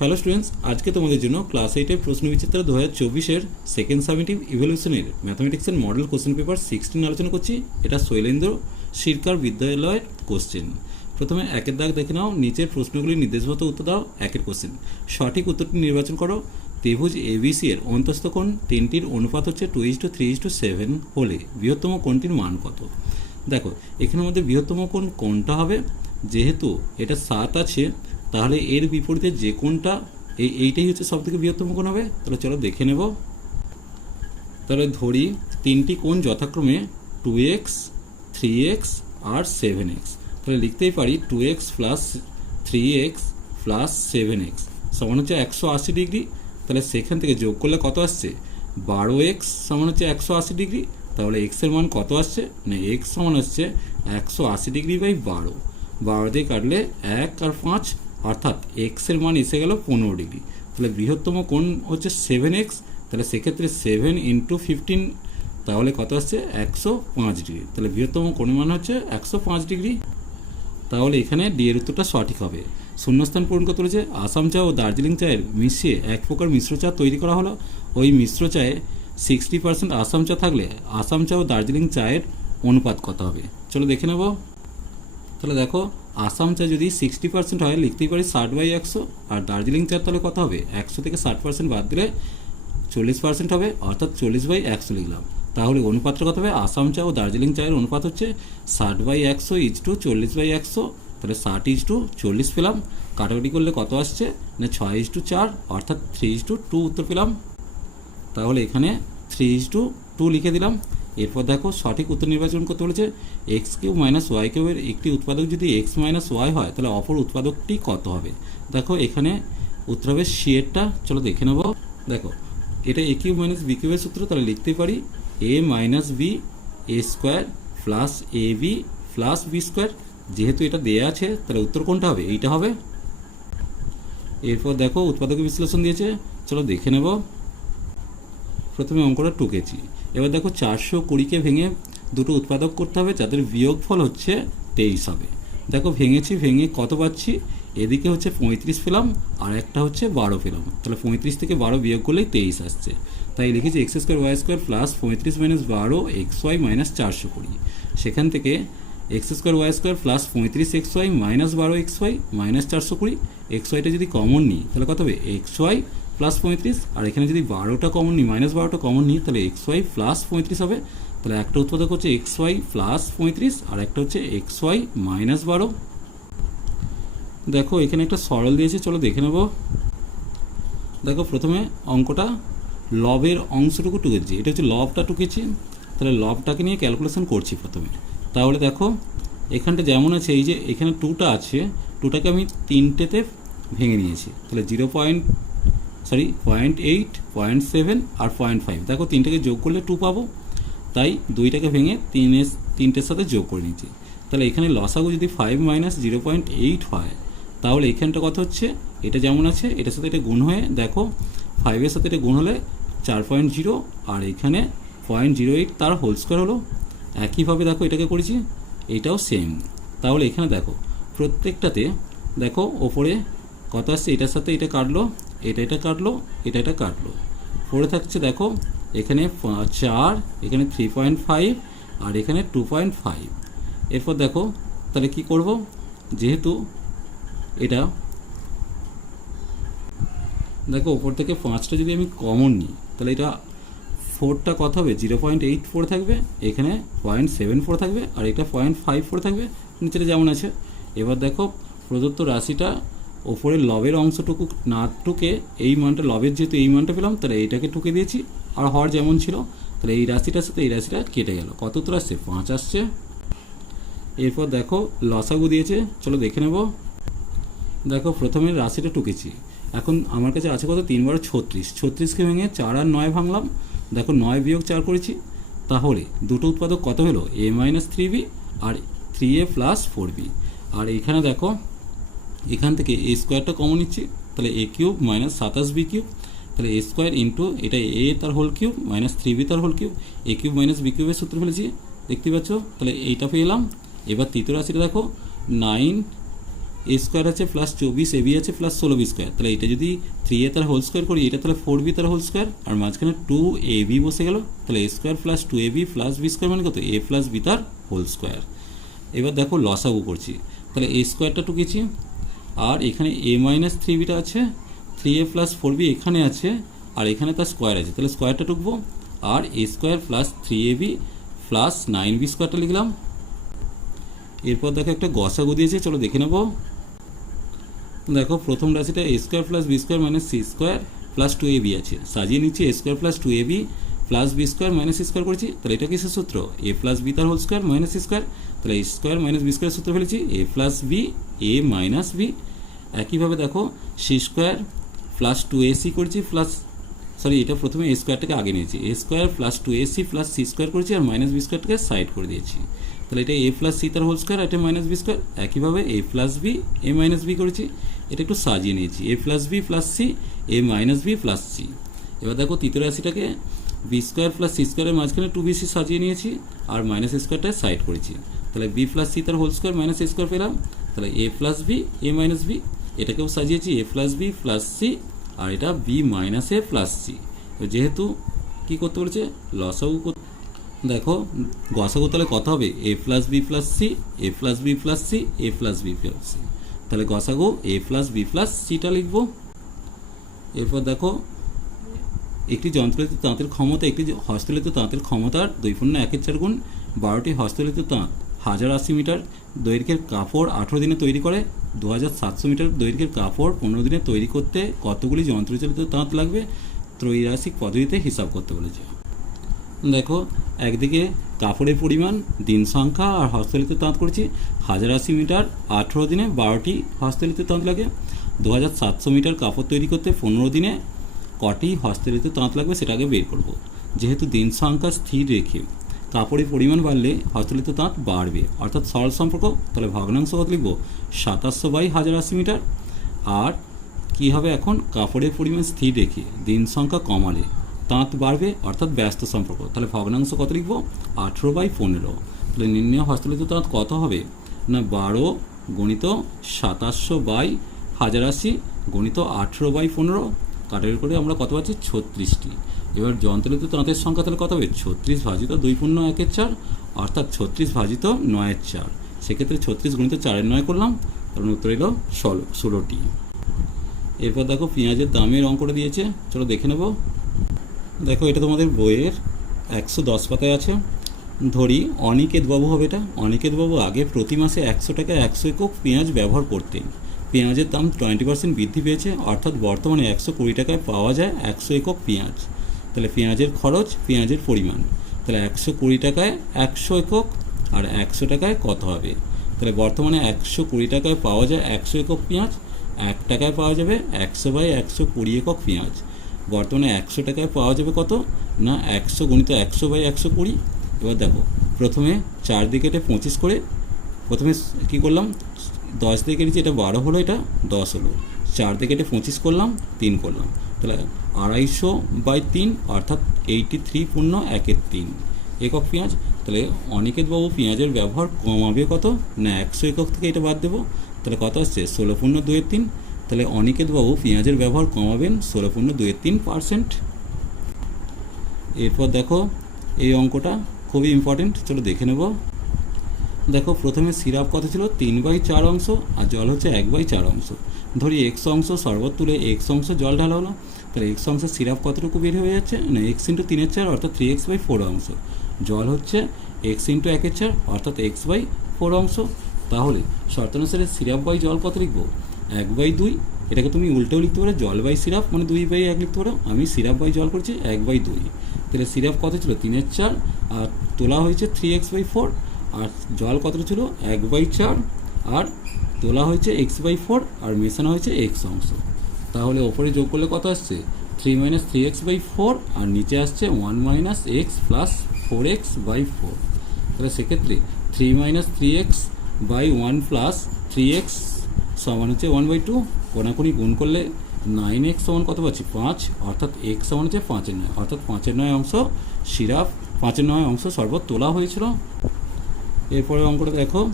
Hello students আজকে তোমাদের জন্য ক্লাস এইটের প্রশ্ন বিচিত্রা দু হাজার চব্বিশের সেকেন্ড সামিটিভ ইভলিউশনের ম্যাথমেটিক্সের মডেল কোশ্চেন পেপার সিক্সটিন আলোচনা করছি। এটা শৈলেন্দ্র শিরকার বিদ্যালয়ের কোশ্চেন প্রথমে একের দাগ দেখে নাও, নিচের প্রশ্নগুলির নির্দেশমতো উত্তর দাও, একের কোশ্চেন সঠিক উত্তরটি নির্বাচন করো। ত্রিভুজ এবিসি এর অন্তস্থ কোণ তিনটির অনুপাত হচ্ছে two is to three is to seven হলে বৃহত্তম কোণটির মান কত? দেখো এখানে আমাদের বৃহত্তম কোণ কোনটা হবে, যেহেতু এটা সাত আছে তাহলে এর বিপরীতে যে কোনটা, এই এইটাই হচ্ছে সব থেকে বৃহত্তম কোণ হবে? তাহলে চলো দেখে নেব। তাহলে ধরি তিনটি কোণ যথাক্রমে টু এক্স থ্রি এক্স আর সেভেন এক্স তাহলে লিখতেই পারি two x plus three x plus seven x সমান হচ্ছে একশো আশি ডিগ্রি। তাহলে সেখান থেকে যোগ করলে কত আসছে? বারো এক্স সমান হচ্ছে একশো আশি ডিগ্রি। তাহলে এক্সের মান কত আসছে? না এক্স সমান হচ্ছে একশো আশি ডিগ্রি বাই বারো। বারো দিয়ে কাটলে এক আর পাঁচ অর্থাৎ এক্সের মান এসে গেল পনেরো ডিগ্রি। তাহলে বৃহত্তম কোণ হচ্ছে সেভেন এক্স তাহলে সেক্ষেত্রে সেভেন ইন্টু ফিফটিন তাহলে কত আসছে? একশো পাঁচ ডিগ্রি। তাহলে বৃহত্তম কোণের মান হচ্ছে একশো পাঁচ ডিগ্রি। তাহলে এখানে ডি এর উত্তরটা সঠিক হবে। শূন্যস্থান পূরণ করতে হচ্ছে আসাম চা ও দার্জিলিং চায়ের মিশিয়ে এক প্রকার মিশ্র চা তৈরি করা হলো। ওই মিশ্র চায়ে সিক্সটি পার্সেন্ট আসাম চা থাকলে আসাম চা ও দার্জিলিং চায়ের অনুপাত কত হবে? চলো দেখে নেব। তাহলে দেখো আসাম চা যদি সিক্সটি পার্সেন্ট হয়, লিখতেই পারি ষাট বাই একশো, আর দার্জিলিং চার তাহলে কত হবে, একশো থেকে ষাট পার্সেন্ট বাদ দিলে চল্লিশ পার্সেন্ট হবে, অর্থাৎ চল্লিশ বাই একশো লিখলাম। তাহলে অনুপাতটা কত হবে, আসাম চা ও দার্জিলিং চায়ের অনুপাত হচ্ছে ষাট বাই একশো ইজ টু চল্লিশ বাই একশো, তাহলে ষাট ইজ টু চল্লিশ পেলাম। কাটাকাটি করলে কত আসছে? না, ছয় ইজ টু চার, অর্থাৎ থ্রি ইজ টু টু উত্তর পেলাম। তাহলে এখানে থ্রি ইজ টু টু লিখে দিলাম। এরপর দেখো, সঠিক উত্তর নির্বাচন করতে বলেছে এক্স কিউ মাইনাস ওয়াই কিউবের একটি উৎপাদক যদি এক্স মাইনাস ওয়াই হয়, তাহলে অপর উৎপাদকটি কত হবে? দেখো, এখানে উত্তর হবে সিএরটা চলো দেখে নেব। দেখো, এটা এ কিউ মাইনাস বি কিউবের সূত্র, তাহলে লিখতে পারি a minus b a square plus a b plus b square. যেহেতু এটা দেয়া আছে, তাহলে উত্তর কোনটা হবে? এইটা হবে। এরপর দেখো, উৎপাদক বিশ্লেষণ দিয়েছে। চলো দেখে নেব। প্রথমে অঙ্কটা টুকেছি এবার দেখো চারশো কুড়িকে ভেঙে দুটো উৎপাদক করতে হবে, যাদের বিয়োগ ফল হচ্ছে তেইশ হবে। দেখো ভেঙেছি, ভেঙে কত পাচ্ছি? এদিকে হচ্ছে পঁয়ত্রিশ পেলাম, আর একটা হচ্ছে বারো পেলাম। তাহলে পঁয়ত্রিশ থেকে বারো বিয়োগ করলেই তেইশ আসছে। তাই লিখেছি x square y square plus পঁয়ত্রিশ মাইনাস বারো, এক্স ওয়াই মাইনাস চারশো কুড়ি। সেখান থেকে x square y square plus পঁয়ত্রিশ এক্স ওয়াই মাইনাস বারো এক্স ওয়াই মাইনাস চারশো কুড়ি, এক্স ওয়াইটা যদি কমন নিই, তাহলে কত হবে? এক্স ওয়াই প্লাস পঁয়ত্রিশ, আর এখানে যদি বারোটা কমন নিই মাইনাস বারোটা কমন নিই, তাহলে এক্স ওয়াই প্লাস পঁয়ত্রিশ হবে। তাহলে একটা উৎপাদক হচ্ছে এক্স ওয়াই প্লাস পঁয়ত্রিশ, আর একটা হচ্ছে এক্স ওয়াই মাইনাস বারো। দেখো, এখানে একটা সরল দিয়েছে, চলো দেখে নেব। দেখো, প্রথমে অঙ্কটা লবের অংশটুকু টুকেছি এটা হচ্ছে লবটা টুকেছি। তাহলে লবটাকে নিয়ে ক্যালকুলেশন করছি প্রথমে। তাহলে দেখো, এখানটা যেমন আছে, এই যে এখানে টুটা আছে টুটাকে আমি তিনটেতে ভেঙে নিয়েছি। তাহলে zero point sorry point eight point seven আর পয়েন্ট ফাইভ দেখো, তিনটাকে যোগ করলে টু পাবো। তাই দুইটাকে ভেঙে তিনের, তিনটের সাথে যোগ করে নিয়েছি তাহলে এখানে লসাগু যদি five minus zero point eight হয়, তাহলে এখানটা কত হচ্ছে? এটা যেমন আছে, এটার সাথে এটা গুণ হয়ে, দেখো ফাইভের সাথে এটা গুণ হলে চার পয়েন্ট জিরো আর এখানে পয়েন্ট জিরো এইট তার হোল স্কোয়ার হলো। একইভাবে দেখো এটাকে করেছি, এটাও সেম তাহলে এখানে দেখো, প্রত্যেকটাতে দেখো, ওপরে কত আসছে? এটার সাথে এটা কাটলো এটা এটা কাটলো, এটা এটা কাটলো। পড়ে থাকছে দেখো, এখানে চার, এখানে থ্রি পয়েন্ট ফাইভ আর এখানে টু পয়েন্ট ফাইভ এরপর দেখো, তাহলে কি করব? যেহেতু এটা দেখো ওপর থেকে পাঁচটা যদি আমি কমন নিই, তাহলে এটা ফোরটা কত হবে? জিরো পয়েন্ট এইট ফোর থাকবে, এখানে পয়েন্ট সেভেন ফোর থাকবে, আর এটা পয়েন্ট ফাইভ ফোর থাকবে। নিচেটা যেমন আছে। এবার দেখো, প্রদত্ত রাশিটা ওপরের লবের অংশটুকু না টুকে এই মানটা, লবের যেহেতু এই মানটা পেলাম, তাহলে এইটাকে টুকে দিয়েছি। আর হর যেমন ছিল, তাহলে এই রাশিটার সাথে এই রাশিটা কেটে গেল। কত উত্তর আসছে? পাঁচ আসছে। এরপর দেখো, লসাগু দিয়েছে। চলো দেখে নেব। দেখো, প্রথমে রাশিটা টুকেছি। এখন আমার কাছে আছে কত? তিন বারো ছত্রিশ। ছত্রিশকে ভেঙে চার আর নয় ভাঙলাম। দেখো, নয় বিয়োগ চার করেছি। তাহলে দুটো উৎপাদক কত হলো? A minus three b R three a plus four b. আর এখানে দেখো এখান থেকে এ স্কোয়ারটা কমন নিচ্ছি, তাহলে এ কিউব মাইনাস সাতাশ বি কিউব তাহলে এ স্কোয়ার ইন্টু এটা এ তার whole cube minus three b তার whole cube a cube minus b কিউবের সূত্র ফেলেছি, দেখতে পাচ্ছ? তাহলে এইটা পেলাম এবার তৃতীয় রাশিটা দেখো নাইন এ স্কোয়ার আছে প্লাস চব্বিশ এ বি আছে প্লাস ষোলো বি স্কোয়ার তাহলে এটা যদি থ্রি এ তার হোল স্কোয়ার করি, এটা তাহলে ফোর বি তার হোল স্কোয়ার আর মাঝখানে টু এ বি বসে গেল, তাহলে a square plus two a b plus b square মানে কত? এ প্লাস বি তার হোল স্কোয়ার এবার দেখো লসাগু করছি, তাহলে এ স্কোয়ারটা টুকেছি আর এখানে এ মাইনাস থ্রি বিটা আছে three a plus four b এখানে আছে, আর এখানে তার স্কোয়ার আছে। তাহলে স্কোয়ারটা টুকবো, আর a square plus three a b plus nine b স্কোয়ারটা লিখলাম। এরপর দেখো একটা গসাগু দিয়েছে চলো দেখে নেব। দেখো, প্রথম রাশিটা a square plus b square minus c square plus two a b আছে। সাজিয়ে নিচ্ছি a square plus two a b plus b square minus square করেছি, তাহলে এটা কিসের সূত্র? এ প্লাস বি তার হোল স্কোয়ার মাইনাস স্কোয়ার তাহলে a square minus b square সূত্র ফেলেছি a plus b a minus b একইভাবে দেখো c square plus two a c করেছি প্লাস সরি এটা প্রথমে এ স্কোয়ারটাকে আগে নিয়েছি a square plus two a c plus c square করেছি আর মাইনাস বি স্কোয়ারটাকে সাইড করে দিয়েছি। তাহলে এটা এ প্লাস সি তার হোল স্কোয়ার এটা মাইনাস বি স্কোয়ার একইভাবে a plus b a minus b করেছি, এটা একটু সাজিয়ে নিয়েছি a plus b plus c a minus b plus c এবার দেখো, তৃতীয় রাশিটাকে বি স্কোয়ার প্লাস সি স্কোয়ারের মাঝখানে টু বি সি সাজিয়ে নিয়েছি, আর মাইনাস স্কোয়ারটা সাইড করেছি। তাহলে বি প্লাস সি তার হোল স্কোয়ার মাইনাস স্কোয়ার পেলাম। তাহলে a plus b a minus b এটাকেও সাজিয়েছি a plus b plus c আর এটা b minus a plus c যেহেতু কী করতে বলেছে? লসাগু দেখো, গসাগু তাহলে কত হবে? A plus b plus c a plus b plus c a plus b plus c তাহলে গসাগু এ প্লাস বি প্লাস সিটা লিখব। এরপর দেখো একটি যন্ত্রলিত তাঁতের ক্ষমতা, একটি হস্তলিত তাঁতের ক্ষমতার দুই পূর্ণ একের চার গুণ, বারোটি হস্তলিত তাঁত, হাজার আশি মিটার দৈর্ঘ্যের কাপড় আঠেরো দিনে তৈরি করে দু হাজার সাতশো মিটার দৈর্ঘ্যের কাপড় পনেরো দিনে তৈরি করতে কতগুলি যন্ত্রচালিত তাঁত লাগবে ত্রৈরাসিক পদ্ধতিতে হিসাব করতে বলেছে। দেখো, একদিকে কাপড়ের পরিমাণ, দিন সংখ্যা আর হস্তলিত তাঁত করেছি, হাজার আশি মিটার আঠেরো দিনে বারোটি হস্তলিত তাঁত লাগে দু হাজার সাতশো মিটার কাপড় তৈরি করতে পনেরো দিনে কটি হস্তলিত তাঁত লাগবে সেটাকে বের করব। যেহেতু দিন সংখ্যা স্থির রেখে কাপড়ের পরিমাণ বাড়লে হস্তলিত তাঁত বাড়বে। অর্থাৎ সরল সম্পর্ক, তাহলে ভগ্নাংশ কত লিখব? সাতাশশো বাই হাজার আশি মিটার। আর কী হবে এখন? কাপড়ের পরিমাণ স্থির রেখে দিন সংখ্যা কমালে তাঁত বাড়বে, অর্থাৎ ব্যস্ত সম্পর্ক। তাহলে ভগ্নাংশ কত লিখব? আঠেরো বাই পনেরো। তাহলে নির্ণয় হস্তলিত তাঁত কত হবে? না, বারো গণিত সাতাশশো বাই হাজার আশি গণিত আঠেরো বাই পনেরো। কাটারি করে আমরা কত পাচ্ছি? ছত্রিশটি। এবার যন্ত্রলিত তাঁতের সংখ্যা তাহলে কত হবে? ছত্রিশ ভাজিত দুই পূর্ণ একের চার, অর্থাৎ ছত্রিশ ভাজিত নয়ের চার। সেক্ষেত্রে ছত্রিশ গণিত চারের নয় করলাম কারণ উত্তর এলো ষোলো, ষোলোটি। এরপর দেখো পেঁয়াজের দামের অঙ্কটা দিয়েছে। চলো দেখে নেব। দেখো এটা তোমাদের বইয়ের একশো দশ পাতায় আছে। ধরি অনিকেত বাবু হবে এটা। অনিকেত বাবু আগে প্রতি মাসে একশো টাকা একশো একক পেঁয়াজ ব্যবহার করতেন। পেঁয়াজের দাম টোয়েন্টি পার্সেন্ট বৃদ্ধি পেয়েছে, অর্থাৎ বর্তমানে একশো কুড়ি টাকায় পাওয়া যায় একশো একক পেঁয়াজ। তাহলে পেঁয়াজের খরচ, পেঁয়াজের পরিমাণ। তাহলে একশো কুড়ি টাকায় একশো একক, আর একশো টাকায় কত হবে? তাহলে বর্তমানে একশো কুড়ি টাকায় পাওয়া যায় একশো একক পেঁয়াজ, এক টাকায় পাওয়া যাবে একশো বাই একশো কুড়ি একক পেঁয়াজ। বর্তমানে একশো টাকায় পাওয়া যাবে কত? না, একশো গণিত একশো বাই একশো কুড়ি। এবার দেখো, প্রথমে চার দিকে পঁচিশ করে, প্রথমে কী করলাম? দশ দিকে নিচে এটা বারো হলো, এটা দশ হলো। চার দিকে এটা পঁচিশ করলাম, তিন করলাম। তাহলে আড়াইশো বাই তিন, অর্থাৎ এইটি থ্রি পূর্ণ একের তিন। একক পেঁয়াজ, তাহলে অনিকেত বাবু পেঁয়াজের ব্যবহার কমাবে কত? না, একশো একক থেকে এটা বাদ দেবো। তাহলে কত আসছে? ষোলো পূর্ণ দুয়ের তিন। তাহলে অনিকেত বাবু পেঁয়াজের ব্যবহার কমাবেন ষোলো পূর্ণ দুয়ের তিন পার্সেন্ট। এরপর দেখো এই অঙ্কটা খুবই ইম্পর্টেন্ট চলো দেখে নেব। দেখো, প্রথমে সিরাপ কত ছিল? তিন বাই চার অংশ, আর জল হচ্ছে এক বাই চার অংশ। ধরি এক্স অংশ, শরবত তুলে এক্স অংশ জল ঢালা হলো তাহলে এক্স অংশ সিরাপ কতটুকু বের হয়ে যাচ্ছে? না এক্স ইন্টু তিনের চার, অর্থাৎ থ্রি এক্স বাই ফোর অংশ। জল হচ্ছে এক্স ইন্টু একের চার, অর্থাৎ এক্স বাই ফোর অংশ। তাহলে শর্তানুসারে সিরাপ বাই জল কত লিখব? এক বাই দুই। এটাকে তুমি উল্টেও লিখতে পারো, জল বাই সিরাপ মানে দুই বাই এক লিখতে পারো। আমি সিরাপ বাই জল করছি, এক বাই দুই। তাহলে সিরাপ কত ছিল? তিনের চার, আর তোলা হয়েছে থ্রি এক্স বাই ফোর আর জল কতটা ছিল? এক বাই চার, আর তোলা হয়েছে এক্স বাই ফোর আর মেশানো হয়েছে এক্স অংশ। তাহলে ওপরে যোগ করলে কত আসছে? Three minus three x by four আর নিচে আসছে one minus x plus four x by four তাহলে সেক্ষেত্রে three minus three x by one plus three x সমান হচ্ছে ওয়ান বাই টু কোনাকুনি গুণ করলে নাইন এক্স সমান কত পাচ্ছি? পাঁচ। অর্থাৎ এক্স সমান হচ্ছে পাঁচের নয়। অর্থাৎ পাঁচের নয় অংশ সিরাপ পাঁচের নয় অংশ শরবত তোলা হয়েছিল। এরপরে অঙ্কটা দেখো।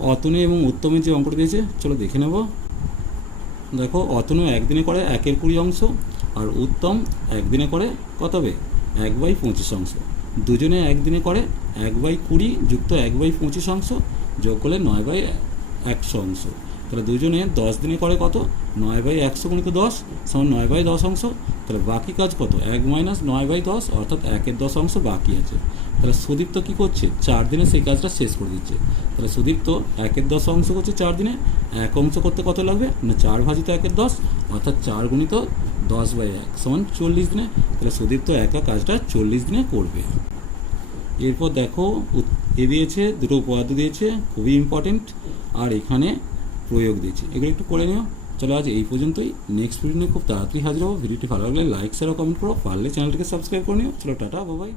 অতনু এবং উত্তমের যে অঙ্কটা দিয়েছে, চলো দেখে নেব। দেখো, অতনু একদিনে করে একের কুড়ি অংশ আর উত্তম একদিনে করে কত হবে? এক বাই পঁচিশ অংশ। দুজনে একদিনে করে এক বাই কুড়ি যুক্ত এক বাই পঁচিশ অংশ যোগ করলে নয় বাই একশো অংশ। তাহলে দুজনে দশ দিনে করে কত? নয় বাই একশো গুণিত দশ সমান নয় বাই দশ অংশ। তাহলে বাকি কাজ কত? এক মাইনাস নয় বাই দশ, অর্থাৎ একের দশ অংশ বাকি আছে। তাহলে সুদীপ্ত কী করছে? চার দিনে সেই কাজটা শেষ করে দিচ্ছে। তাহলে সুদীপ্ত একের দশ অংশ করছে চার দিনে, এক অংশ করতে কত লাগবে? না চার ভাজিত একের দশ, অর্থাৎ চার গুণিত দশ বাই এক সমান চল্লিশ দিনে। তাহলে সুদীপ্ত একা কাজটা চল্লিশ দিনে করবে। এরপর দেখো এ দিয়েছে, দুটো উপপাদ্য দিয়েছে, খুবই ইম্পর্টেন্ট আর এখানে প্রয়োগ দিয়েছে। এগুলো একটু করে নিও। চলো আজ এই পর্যন্তই। নেক্সট ভিডিও নিয়ে খুব তাড়াতাড়ি হাজির হব। ভিডিওটি ভালো লাগলে লাইক শেয়ার কমেন্ট করো। পারলে চ্যানেলটিকে সাবস্ক্রাইব করে নিও। চলো, টাটা বাবাই